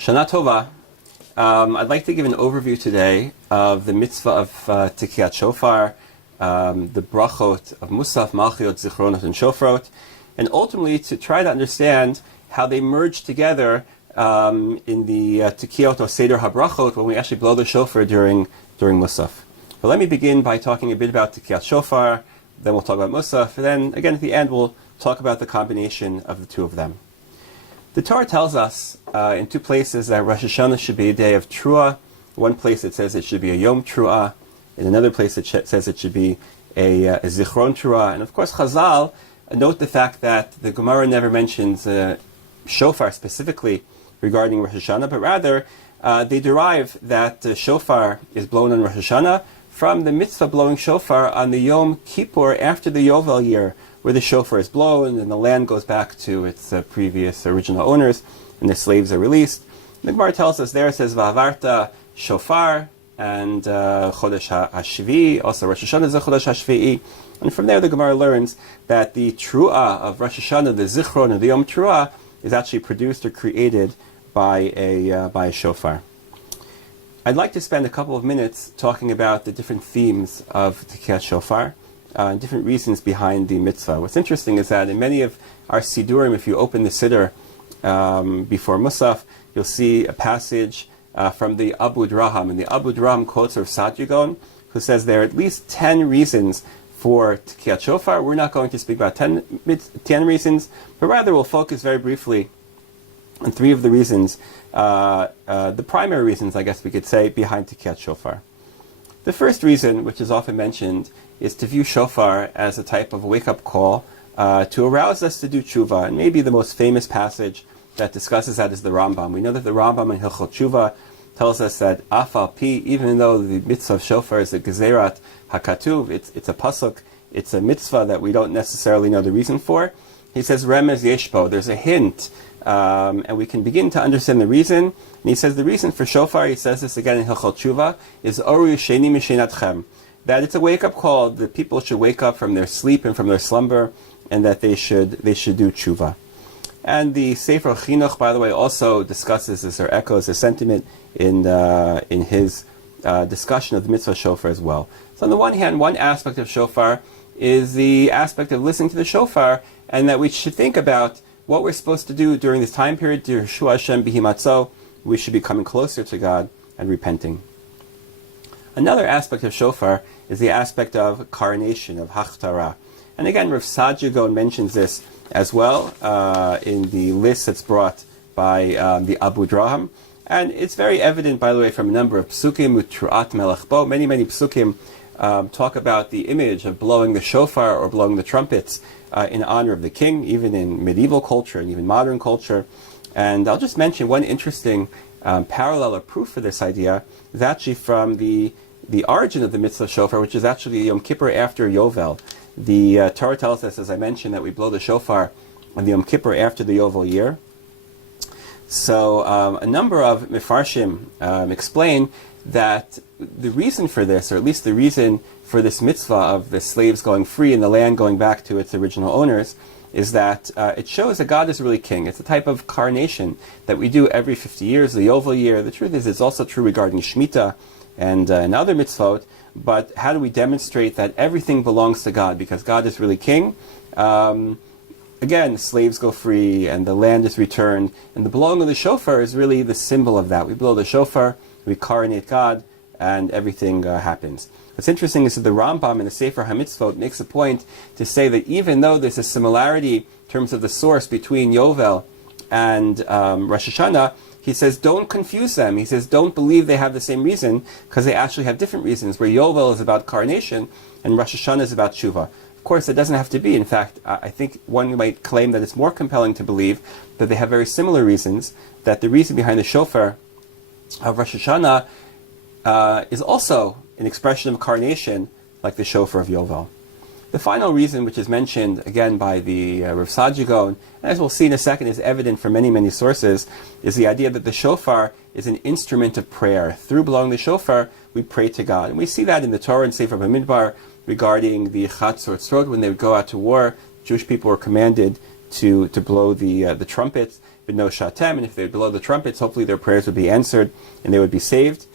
Shana Tova. I'd like to give an overview today of the Mitzvah of Tikiyat Shofar, the brachot of Musaf, Malchiot, Zichronot, and Shofrot, and ultimately to try to understand how they merge together in the Tikiyot or Seder HaBrachot when we actually blow the shofar during Musaf. But let me begin by talking a bit about Tikiyat Shofar, then we'll talk about Musaf, and then again at the end we'll talk about the combination of the two of them. The Torah tells us in two places that Rosh HaShana should be a day of Truah. One place it says it should be a Yom Truah. In another place it says it should be a Zichron Truah. And of course Chazal note the fact that the Gemara never mentions shofar specifically regarding Rosh HaShana, but rather they derive that shofar is blown on Rosh HaShana from the mitzvah blowing shofar on the Yom Kippur after the Yovel year, where the shofar is blown and the land goes back to its previous original owners and the slaves are released. The Gemara tells us there, it says Va'avarta Shofar and Chodesh HaShvi'i, also Rosh HaShana is a Chodesh HaShvi'i. And from there the Gemara learns that the Tru'ah of Rosh HaShana, the Zichron of the Yom Tru'ah, is actually produced or created by a shofar. I'd like to spend a couple of minutes talking about the different themes of Tikiyat Shofar, different reasons behind the mitzvah. What's interesting is that in many of our Sidurim, if you open the Siddur before Musaf, you'll see a passage from the Abu Draham, and the Abu Draham quotes Rav Saadia, who says there are at least 10 reasons for Tikiyat Shofar. We're not going to speak about 10 reasons, but rather we'll focus very briefly on three of the reasons, the primary reasons, I guess we could say, behind Tikiyat Shofar. The first reason, which is often mentioned, is to view shofar as a type of wake-up call to arouse us to do tshuva. And maybe the most famous passage that discusses that is the Rambam. We know that the Rambam in Hilchot Tshuva tells us that Afal Pi, even though the mitzvah of shofar is a gezerat hakatuv, it's a pasuk, it's a mitzvah that we don't necessarily know the reason for, he says remez yeshbo, there's a hint, and we can begin to understand the reason. And he says the reason for shofar, he says this again in Hilchot Tshuva, is oru sheni mishenatchem, that it's a wake-up call, that people should wake up from their sleep and from their slumber, and that they should do tshuva. And the Sefer Chinuch, by the way, also discusses this or echoes the sentiment in his discussion of the Mitzvah of Shofar as well. So on the one hand, one aspect of shofar is the aspect of listening to the shofar, and that we should think about what we're supposed to do during this time period, to Yeshua Hashem Bihimatzo. We should be coming closer to God and repenting. Another aspect of shofar is the aspect of coronation, of hachtara. And again, Rav Saadia mentions this as well in the list that's brought by the Abu Draham. And it's very evident, by the way, from a number of psukim, Utruat Melech Bo. Many psukim talk about the image of blowing the shofar or blowing the trumpets in honor of the king, even in medieval culture and even modern culture. And I'll just mention one interesting parallel or proof for this idea is actually from the origin of the Mitzvah of Shofar, which is actually Yom Kippur after Yovel. The Torah tells us, as I mentioned, that we blow the shofar on the Yom Kippur after the Yovel year. So a number of Mefarshim explain that the reason for this, or at least the reason for this mitzvah of the slaves going free and the land going back to its original owners, is that it shows that God is really king. It's a type of coronation that we do every 50 years, the Yovel year. The truth is, it's also true regarding Shemitah and other mitzvot. But how do we demonstrate that everything belongs to God, because God is really king? Again, slaves go free and the land is returned, and the blowing of the shofar is really the symbol of that. We blow the shofar, we coronate God, and everything happens. What's interesting is that the Rambam in the Sefer HaMitzvot makes a point to say that even though there's a similarity in terms of the source between Yovel and Rosh HaShana, he says don't confuse them. He says don't believe they have the same reason, because they actually have different reasons, where Yovel is about coronation and Rosh HaShana is about tshuva. Of course, it doesn't have to be. In fact, I think one might claim that it's more compelling to believe that they have very similar reasons, that the reason behind the shofar of Rosh HaShana is also an expression of coronation, like the shofar of Yovel. The final reason, which is mentioned again by the Rav Saadia, and as we'll see in a second is evident from many sources, is the idea that the shofar is an instrument of prayer. Through blowing the shofar, we pray to God. And we see that in the Torah and Sefer Bamidbar regarding the Chatzor Tzrot, when they would go out to war. Jewish people were commanded to blow the trumpets. b'no shatem, and if they blow the trumpets, hopefully their prayers would be answered and they would be saved.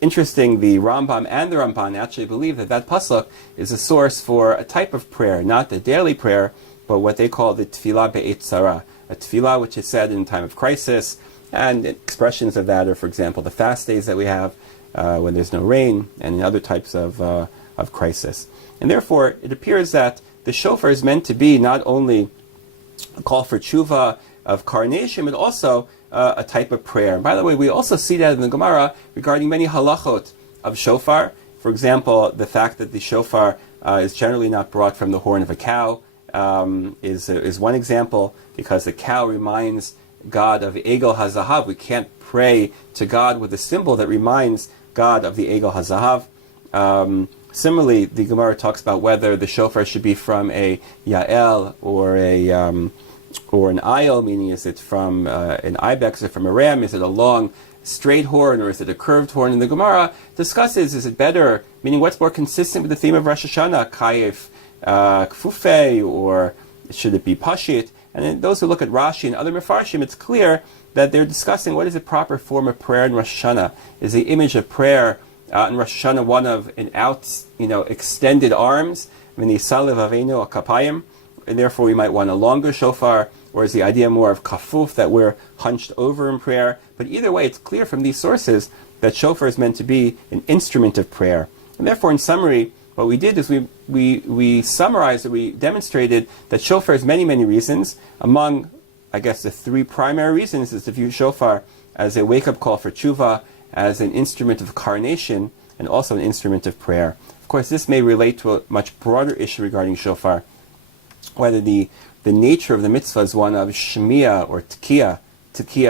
Interesting, the Rambam and the Ramban actually believe that pasuk is a source for a type of prayer, not the daily prayer, but what they call the tefillah be'et tzara, a tefillah which is said in time of crisis, and expressions of that are, for example, the fast days that we have when there's no rain, and in other types of crisis. And therefore, it appears that the shofar is meant to be not only a call for tshuva of coronation, but also a type of prayer. And by the way, we also see that in the Gemara regarding many halachot of shofar. For example, the fact that the shofar is generally not brought from the horn of a cow is one example, because the cow reminds God of Egel HaZahav. We can't pray to God with a symbol that reminds God of the Egel HaZahav. Similarly, the Gemara talks about whether the shofar should be from a Yael or an ayil, meaning is it from an ibex or from a ram? Is it a long, straight horn, or is it a curved horn? And the Gemara discusses, is it better, meaning what's more consistent with the theme of Rosh HaShana, kayef kfufei, or should it be pashit? And then those who look at Rashi and other Mefarshim, it's clear that they're discussing what is the proper form of prayer in Rosh HaShana. Is the image of prayer in Rosh HaShana one of an extended arms, v'nisalev aveinu akapayim, and therefore we might want a longer shofar, or is the idea more of kafuf, that we're hunched over in prayer? But either way, it's clear from these sources that shofar is meant to be an instrument of prayer. And therefore, in summary, what we did is we summarized, we demonstrated that shofar has many, many reasons. Among, I guess, the three primary reasons is to view shofar as a wake-up call for tshuva, as an instrument of coronation, and also an instrument of prayer. Of course, this may relate to a much broader issue regarding shofar, whether the nature of the mitzvah is one of shmiya or tekiya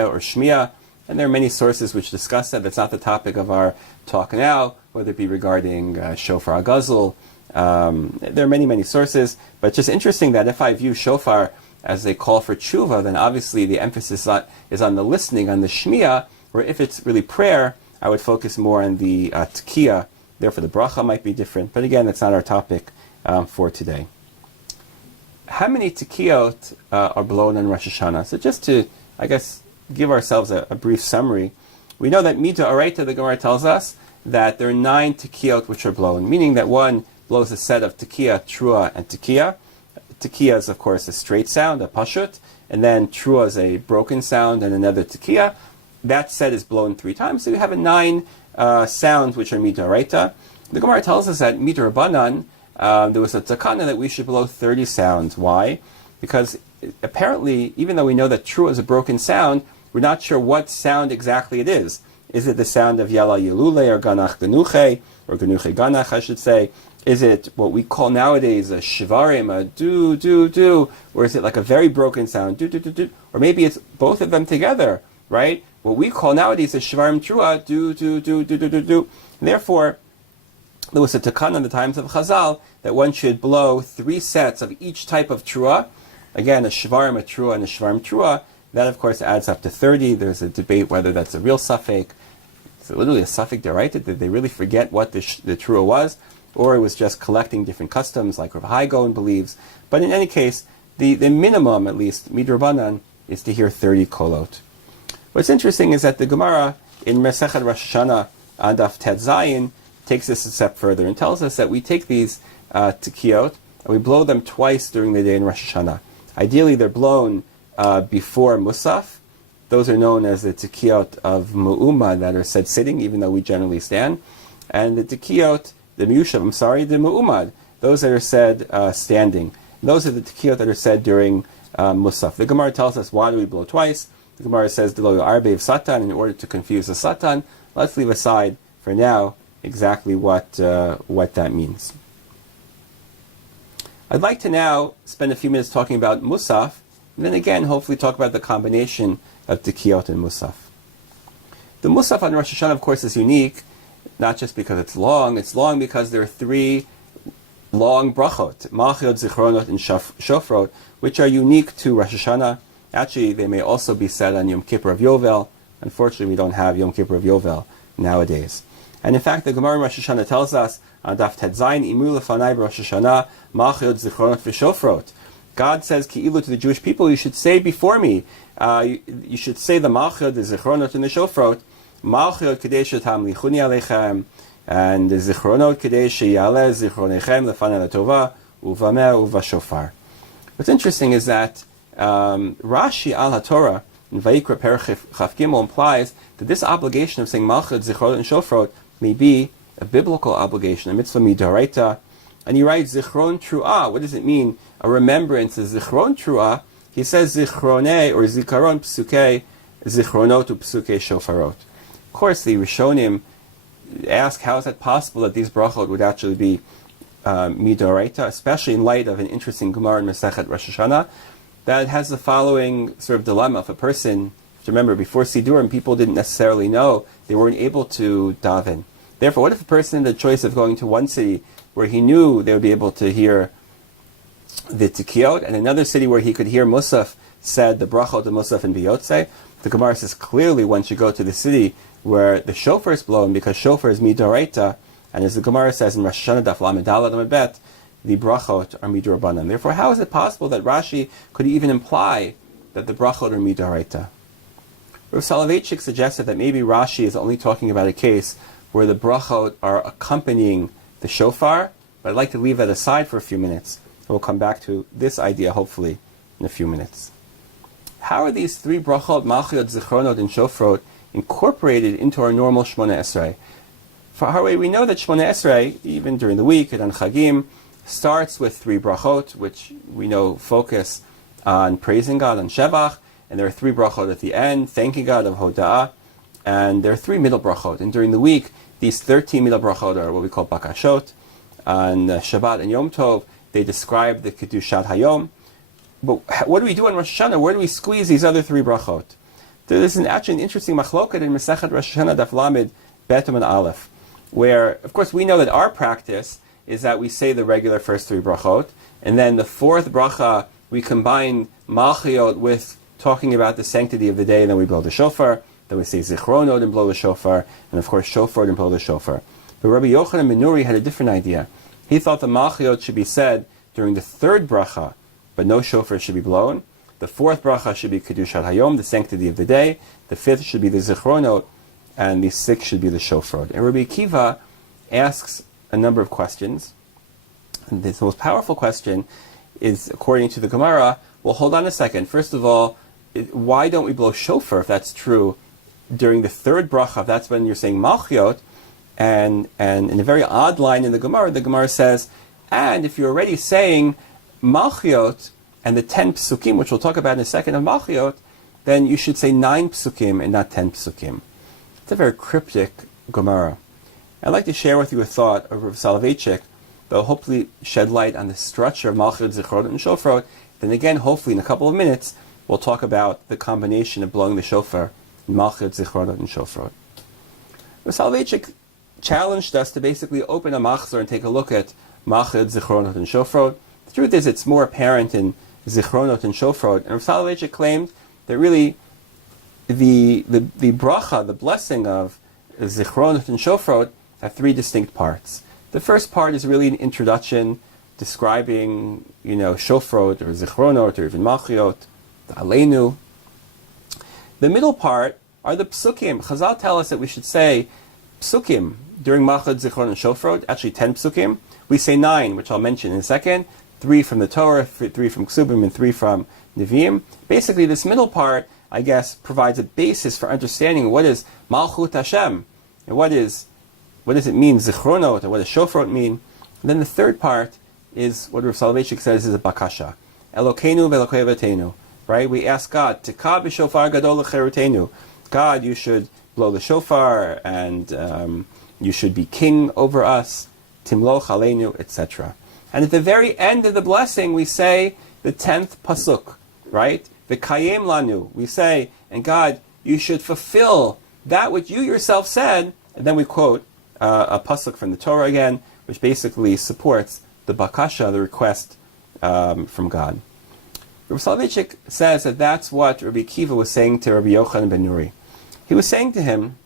or shmiya, and there are many sources which discuss that. That's not the topic of our talk now, whether it be regarding shofar agazul. There are many, many sources, but it's just interesting that if I view shofar as a call for tshuva, then obviously the emphasis is on the listening, on the shmiya, or if it's really prayer, I would focus more on the tekiya. Therefore, the bracha might be different. But again, that's not our topic for today. How many tekiyot are blown on Rosh HaShana? So just to, I guess, give ourselves a brief summary, we know that Mida Araita, the Gemara tells us that there are 9 tekiyot which are blown, meaning that one blows a set of tekiya, trua, and tekiya. Tekiya is, of course, a straight sound, a pashut, and then trua is a broken sound, and another tekiya. That set is blown 3 times, so you have 9 sounds which are Mida Araita. The Gemara tells us that Mida Rabbanan, there was a takana that we should blow 30 sounds. Why? Because apparently, even though we know that trua is a broken sound, we're not sure what sound exactly it is. Is it the sound of Yala Yelule or Ganach Ganuche, or Ganuche Ganach, I should say? Is it what we call nowadays a shivarim, a do, do, do? Or is it like a very broken sound, do, do, do, do? Or maybe it's both of them together, right? What we call nowadays a shivarim trua, do, do, do, do, do, do, do. Therefore, there was a takan in the times of Chazal that one should blow 3 sets of each type of trua. Again, a shvarim, a trua, and a shvarim trua. That, of course, adds up to 30. There's a debate whether that's a real suffix. It's literally a suffix deraita. Did they really forget what the trua was? Or it was just collecting different customs, like Rav Hai Gaon believes. But in any case, the minimum, at least, midrabanan, is to hear 30 kolot. What's interesting is that the Gemara in Masechet Rosh HaShana, Adaf Tet Zayin, takes this a step further and tells us that we take these tekiyot and we blow them twice during the day in Rosh HaShana. Ideally, they're blown before Musaf. Those are known as the tekiyot of Mu'umma that are said sitting, even though we generally stand. And the tekiyot, the Mu'ummad, those that are said standing. Those are the tekiyot that are said during Musaf. The Gemara tells us, why do we blow twice? The Gemara says, Delo Arbev Satan, in order to confuse the Satan. Let's leave aside, for now, exactly what that means. I'd like to now spend a few minutes talking about Musaf, and then again, hopefully talk about the combination of Tekiyot and Musaf. The Musaf on Rosh HaShana, of course, is unique, not just because it's long because there are 3 long brachot, Machiot, Zichronot, and Shofrot, which are unique to Rosh HaShana. Actually, they may also be said on Yom Kippur of Yovel. Unfortunately, we don't have Yom Kippur of Yovel nowadays. And in fact, the Gemara in Rosh HaShana tells us, on Daf Tet Zayin, Imru lefanai Rosh HaShana, Machiot, Zichronot, v'Shofrot. God says, Ki'ilu to the Jewish people, you should say before me, you should say the Malchut, the Zichronot, and the Shofrot, Malchut Kadesh Tamlichuni Aleichem, and the Zichronot Kadesh Yale Zichronechem Lefana Latova, Uvameh Uvashofar. What's interesting is that Rashi al HaTorah in Vayikra Perich Chaf Gimel implies that this obligation of saying Malchut, Zichronot, and Shofrot may be a biblical obligation, a mitzvah midoraita. And he writes Zichron Tru'ah. What does it mean? A remembrance is Zichron Tru'ah. He says Zichrone or Zikaron Psuke, Zichronot u Psuke Shofarot. Of course, the Rishonim ask how is that possible that these brachot would actually be midoraita, especially in light of an interesting Gemara in Masechet Rosh HaShana that has the following sort of dilemma. If a person, remember, before Sidurim, people didn't necessarily know, they weren't able to daven. Therefore, what if a person had the choice of going to one city where he knew they would be able to hear the Tikkiot, and another city where he could hear Musaf said the brachot of Musaf and Biyotze? The Gemara says clearly one should go to the city where the shofar is blown, because shofar is midoraita, and as the Gemara says in Rosh HaShana daf lamed daled amud bet, the brachot are midorabanan. Therefore, how is it possible that Rashi could even imply that the brachot are midoraita? Rav Soloveitchik suggested that maybe Rashi is only talking about a case where the brachot are accompanying the shofar, but I'd like to leave that aside for a few minutes. We'll come back to this idea, hopefully, in a few minutes. How are these three brachot, Malchut, Zichronot, and Shofrot, incorporated into our normal Shmona Esrei? For our way, we know that Shmona Esrei, even during the week and on Chagim, starts with three brachot, which we know focus on praising God, on Shevach, and there are three brachot at the end, thanking God, of Hoda'ah, and there are three middle brachot. And during the week, these 13 middle brachot are what we call bakashot. On Shabbat and Yom Tov, they describe the Kedushat Hayom. But what do we do on Rosh Hashanah? Where do we squeeze these other three brachot? There's actually an interesting machloket in Masechet Rosh HaShana daf lamed betum and aleph, where, of course, we know that our practice is that we say the regular first three brachot, and then the fourth bracha, we combine malchiot with talking about the sanctity of the day, and then we blow the shofar. Then we say zichronot and blow the shofar, and of course shofar and blow the shofar. But Rabbi Yochanan ben Nuri had a different idea. He thought the malchiot should be said during the third bracha, but no shofar should be blown. The fourth bracha should be Kedushat Hayom, the sanctity of the day. The fifth should be the zichronot, and the sixth should be the shofar. And Rabbi Akiva asks a number of questions. And the most powerful question is, according to the Gemara, well, hold on a second. First of all, why don't we blow shofar if that's true during the third bracha? That's when you're saying malchiot. And in a very odd line in the Gemara says, and if you're already saying malchiot and the 10 psukim, which we'll talk about in a second, of malchiot, then you should say 9 psukim and not 10 psukim. It's a very cryptic Gemara. I'd like to share with you a thought of Rav Soloveitchik that will hopefully shed light on the structure of malchiot, zichronot, and shofrot. Then again, hopefully in a couple of minutes, we'll talk about the combination of blowing the shofar, malchiot, zichronot, and shofrot. Rav Soloveitchik challenged us to basically open a machzor and take a look at malchiot, zichronot, and shofrot. The truth is, it's more apparent in zichronot and shofrot. And Rav Soloveitchik claimed that really the bracha, the blessing of zichronot and shofrot, have three distinct parts. The first part is really an introduction describing, shofrot or zichronot or even malchiot, the aleinu. The middle part are the psukim. Chazal tell us that we should say psukim during malchiot, zichronot, and shofrot, actually 10 psukim. We say 9, which I'll mention in a second. 3 from the Torah, 3 from Ksubim, and 3 from Nevi'im. Basically, this middle part, I guess, provides a basis for understanding what is Malchut Hashem, and what does it mean, Zichronot, and what does Shofrot mean. And then the third part is what Rav Soloveitchik says is a bakasha. Elokeinu ve'elokei avotenu. Right? We ask God, Tikah b'shofar gadol l'cherutenu. God, you should blow the shofar, and you should be king over us, Timloch aleinu, etc. And at the very end of the blessing, we say the 10th pasuk, right? V'kayem lanu. We say, and God, you should fulfill that which you yourself said. And then we quote a pasuk from the Torah again, which basically supports the bakasha, the request from God. Rabbi Soloveitchik says that that's what Rabbi Akiva was saying to Rabbi Yochanan ben Nuri. He was saying to him,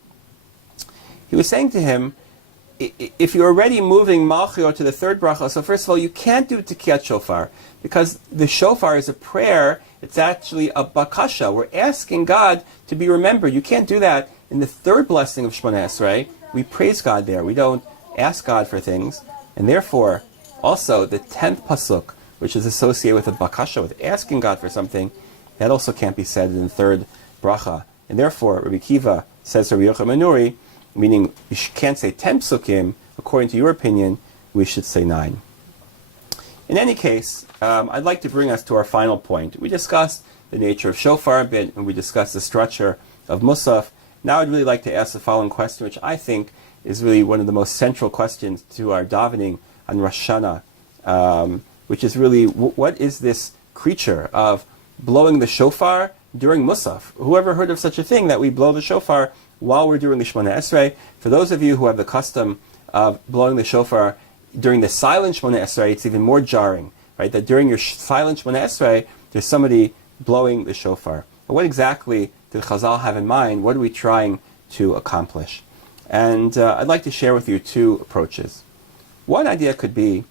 if you're already moving Malchiot to the third bracha, so first of all, you can't do Tekiyat Shofar, because the shofar is a prayer. It's actually a bakasha. We're asking God to be remembered. You can't do that in the third blessing of Shemona Esrei. We praise God there. We don't ask God for things. And therefore, also the 10th pasuk, which is associated with a bakasha, with asking God for something, that also can't be said in the third bracha. And therefore, Rabbi Kiva says to Rabbi Yochanan Manuri, meaning you can't say 10 psukim, according to your opinion, we should say 9. In any case, I'd like to bring us to our final point. We discussed the nature of shofar a bit, and we discussed the structure of Musaf. Now I'd really like to ask the following question, which I think is really one of the most central questions to our davening on Rosh HaShana, which is really, what is this creature of blowing the shofar during Musaf? Whoever heard of such a thing, that we blow the shofar while we're doing the Shemona Esrei? For those of you who have the custom of blowing the shofar during the silent Shemona Esrei, it's even more jarring, right? That during your silent Shemona Esrei, there's somebody blowing the shofar. But what exactly did Chazal have in mind? What are we trying to accomplish? And I'd like to share with you two approaches. One idea could be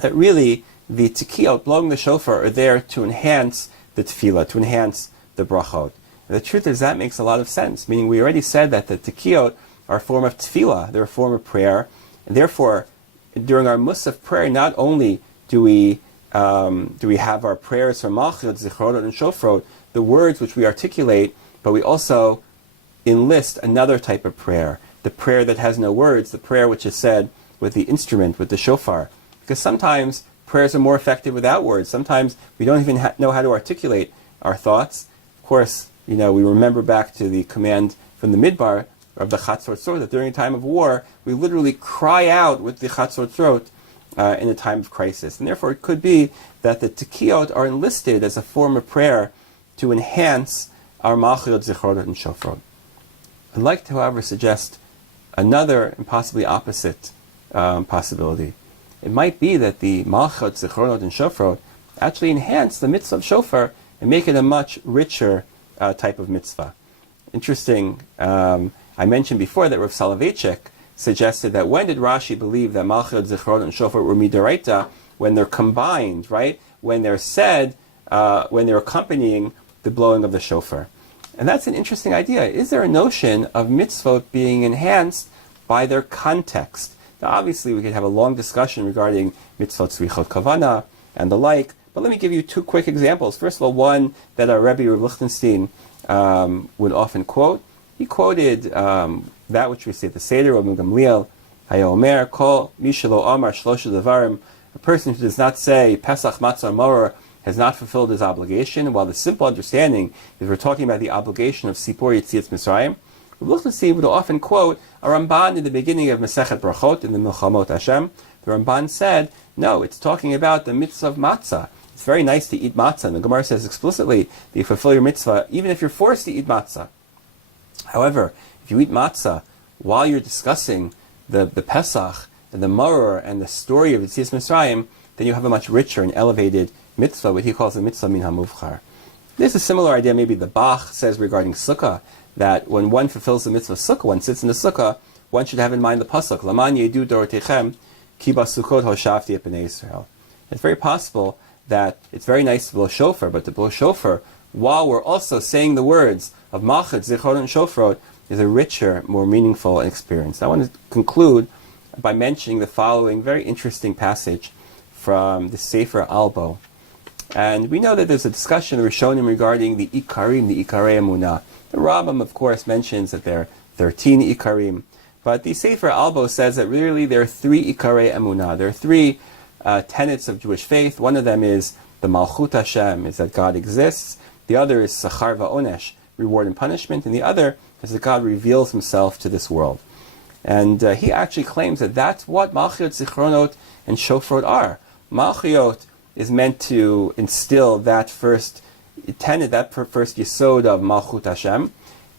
that really the tekiyot, blowing the shofar, are there to enhance the tefillah, to enhance the brachot. And the truth is that makes a lot of sense, meaning we already said that the tekiyot are a form of tefillah, they're a form of prayer, and therefore during our Musaf prayer, not only do we have our prayers from Malchut, Zichronot, and Shofrot, the words which we articulate, but we also enlist another type of prayer, the prayer that has no words, the prayer which is said with the instrument, with the shofar. Because sometimes prayers are more effective without words. Sometimes we don't even know how to articulate our thoughts. Of course, we remember back to the command from the Midbar of the Chatzor Tzrot, that during a time of war, we literally cry out with the Chatzor Tzrot in a time of crisis. And therefore, it could be that the tekiyot are enlisted as a form of prayer to enhance our Malchut, Zichronot, and Shofrot. I'd like to, however, suggest another and possibly opposite possibility. It might be that the Malchut, Zichronot, and Shofrot actually enhance the Mitzvah of Shofar and make it a much richer type of mitzvah. Interesting, I mentioned before that Rav Soloveitchik suggested that when did Rashi believe that Malchut, Zichronot, and Shofar were midoraita? When they're combined, right? When they're said, when they're accompanying the blowing of the shofar. And that's an interesting idea. Is there a notion of mitzvot being enhanced by their context? Now, obviously, we could have a long discussion regarding mitzvot tzrichot kavana and the like, but let me give you two quick examples. First of all, one that our Rebbe Rav Lichtenstein would often quote. He quoted that which we say at the Seder of Gamliel, Hayomer Kol Mishalo Amar Shlosha Devarim. A person who does not say Pesach Matzah Moror has not fulfilled his obligation, while the simple understanding is we're talking about the obligation of Sipor Yetzias Mitzrayim. Rav Lichtenstein would often quote a Ramban in the beginning of Masechet Brachot in the Milchamot Hashem. The Ramban said, no, it's talking about the mitzvah of matzah. It's very nice to eat matzah, and the Gemara says explicitly that you fulfill your mitzvah even if you're forced to eat matzah. However, if you eat matzah while you're discussing the Pesach and the Maror and the story of Yetzias Mitzrayim, then you have a much richer and elevated mitzvah, what he calls the mitzvah min hamuvchar. There's a similar idea, maybe the Bach says regarding sukkah, that when one fulfills the mitzvah of sukkah, one sits in the sukkah, one should have in mind the pasuk, Laman yedu dorotechem, ki basukot hoshavti et bnei Yisrael. It's very possible that it's very nice to blow shofar, but to blow shofar while we're also saying the words of Malchut, Zichronot, and Shofrot is a richer, more meaningful experience. I want to conclude by mentioning the following very interesting passage from the Sefer Albo. And we know that there's a discussion in the Rishonim regarding the Ikarim, the Ikarei Emunah. The Rambam, of course, mentions that there are 13 Ikarim. But the Sefer Albo says that really there are 3 Ikarei Emunah. There are 3 tenets of Jewish faith. One of them is the Malchut Hashem, is that God exists. The other is Sachar Va'onesh, reward and punishment. And the other is that God reveals himself to this world. And he actually claims that that's what Malchiot, Zichronot, and Shofrot are. Malchiot is meant to instill that first tenet, that first yesod of Malchut Hashem.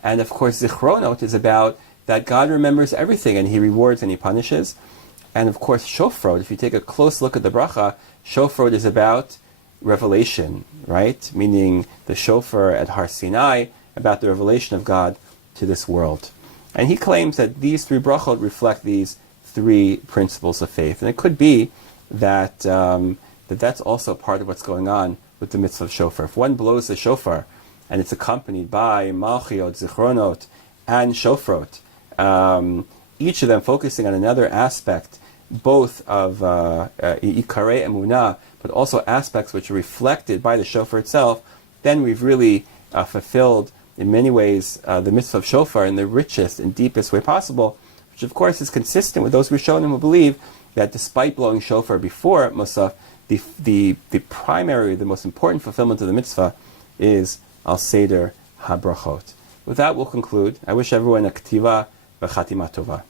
And of course, Zichronot is about that God remembers everything and he rewards and he punishes. And of course, Shofrot, if you take a close look at the bracha, Shofrot is about revelation, right? Meaning the shofar at Har Sinai, about the revelation of God to this world. And he claims that these three brachot reflect these three principles of faith. And it could be that that's also part of what's going on with the Mitzvah of Shofar. If one blows the shofar and it's accompanied by malchiot, zichronot, and shofarot, each of them focusing on another aspect, both of ikarei emunah, but also aspects which are reflected by the shofar itself, then we've really fulfilled, in many ways, the Mitzvah of Shofar in the richest and deepest way possible, which of course is consistent with those Rishonim who believe that despite blowing shofar before Musaf, the primary, the most important fulfillment of the mitzvah is al seder habrachot. With that, we'll conclude. I wish everyone a ktiva v'chatima tova.